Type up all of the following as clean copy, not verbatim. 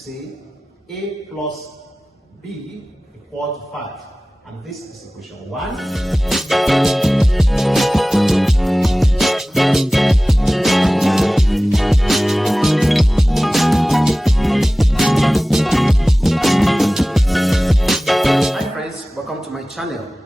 say a plus b equal to 5. And this is equation 1. Hi friends, welcome to my channel.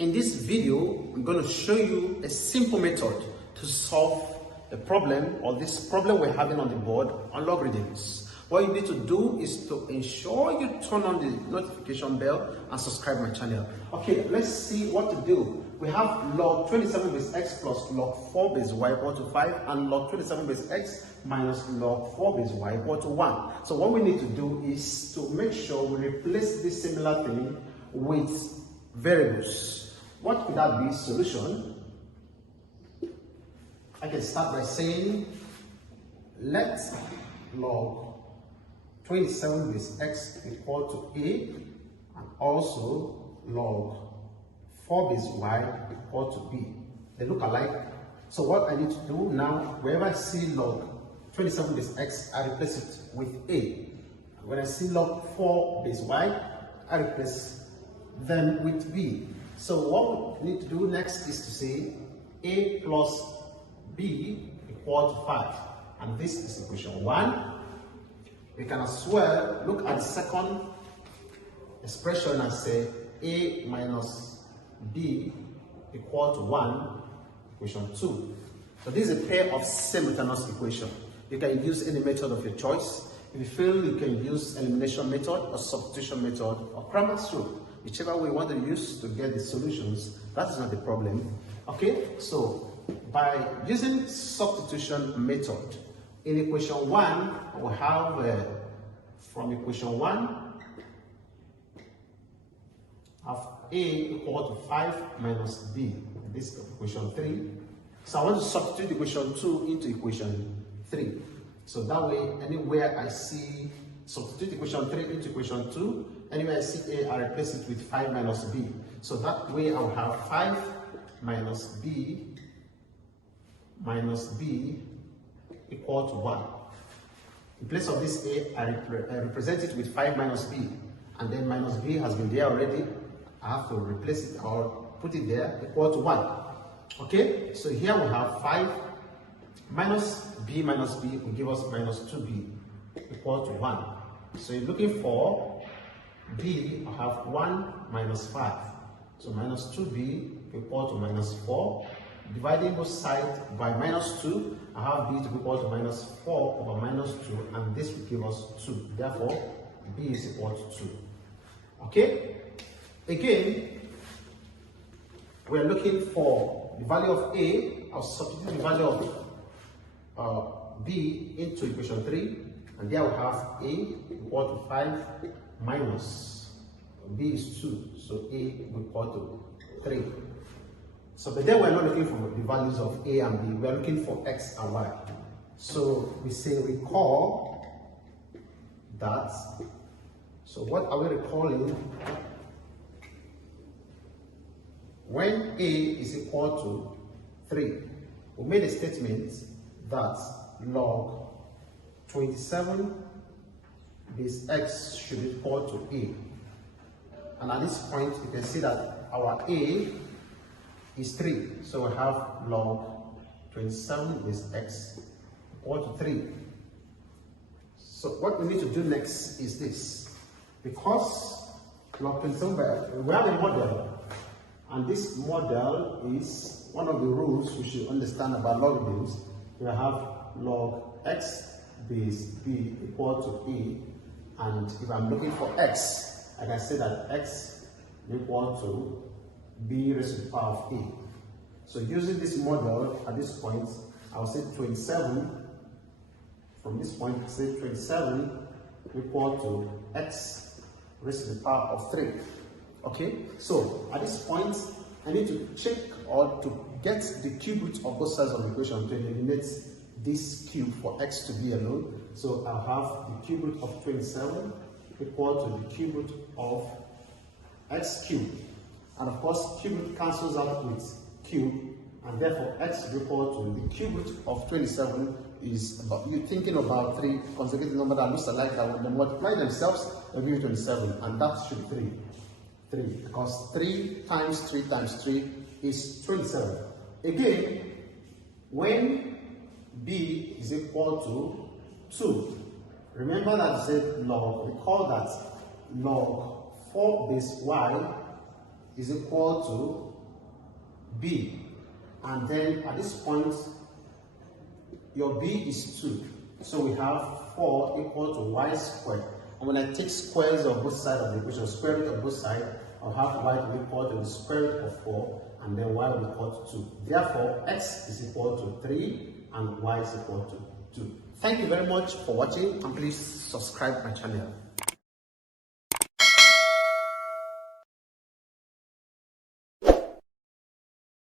In this video, I'm going to show you a simple method to solve a problem, or this problem we're having on the board on logarithms. What you need to do is to ensure you turn on the notification bell and subscribe my channel. Okay, let's see what to do. We have log 27 base x plus log 4 base y equal to 5 and log 27 base x minus log 4 base y equal to 1. So what we need to do is to make sure we replace this similar thing with variables. What could that be? Solution. I can start by saying let log 27 base x equal to a, and also log 4 base y equal to b. They look alike. So what I need to do now, wherever I see log 27 base x, I replace it with a. When I see log 4 base y, I replace them with b. So what we need to do next is to say a plus b equal to 5. And this is equation 1. We can as well look at the second expression and say a minus b equal to 1, equation 2. So this is a pair of simultaneous equations. You can use any method of your choice. If you feel, you can use elimination method or substitution method or Cramer's rule. Whichever way you want to use to get the solutions, that is not the problem. Okay, so by using substitution method, in equation 1, we have from equation 1, have a equal to 5 minus b. This is equation 3. So I want to substitute equation 2 into equation 3. So that way, anywhere I see, substitute equation 3 into equation 2, anywhere I see a, I replace it with 5 minus b. So that way I'll have 5 minus b equal to 1. In place of this a, I represent it with 5 minus b. And then minus b has been there already. I have to replace it or put it there, equal to 1. Okay, so here we have 5 minus b will give us minus 2b equal to 1. So you're looking for b, I have 1 minus 5. So minus 2b equal to minus 4. Dividing both sides by minus 2, I have b to be equal to minus 4 over minus 2, and this will give us 2. Therefore, b is equal to 2. Okay? Again, we are looking for the value of a. I'll substitute the value of b into equation 3, and there we have a equal to 5 minus b is 2, so a will equal to 3. So but then we're not looking for the values of a and b, we're looking for x and y. So we say recall that. So what are we recalling? When a is equal to 3, we made a statement that log 27 base x should be equal to a. And at this point, you can see that our a is 3. So we have log 27 base x equal to 3. So what we need to do next is this. Because log 27 we have a model. And this model is one of the rules we should understand about logarithms. We have log x base b equal to a. And if I'm looking for x, I can say that x equal to b raised to the power of a. So using this model at this point, I'll say 27. From this point, say 27 equal to x raised to the power of 3. Okay, so at this point, I need to check or to get the cube root of both sides of the equation to eliminate this cube for x to be alone. So I'll have the cube root of 27 equal to the cube root of x cubed. And of course, cube root cancels out with cube, and therefore x is equal to the cube root of 27 is about, you're thinking about 3 consecutive numbers that looks alike, that when they multiply themselves, they'll give you 27, and that should be 3, because 3 times 3 times 3 is 27. Again, when b is equal to 2, remember that I said log, we call that log 4 base y is equal to b, and then at this point your b is 2, so we have 4 equal to y squared. And when I take squares of both sides of the equation, square root of both sides, I'll have y to be equal to the square root of 4, and then y will be equal to 2. Therefore, x is equal to 3 and y is equal to 2. Thank you very much for watching, and please subscribe my channel.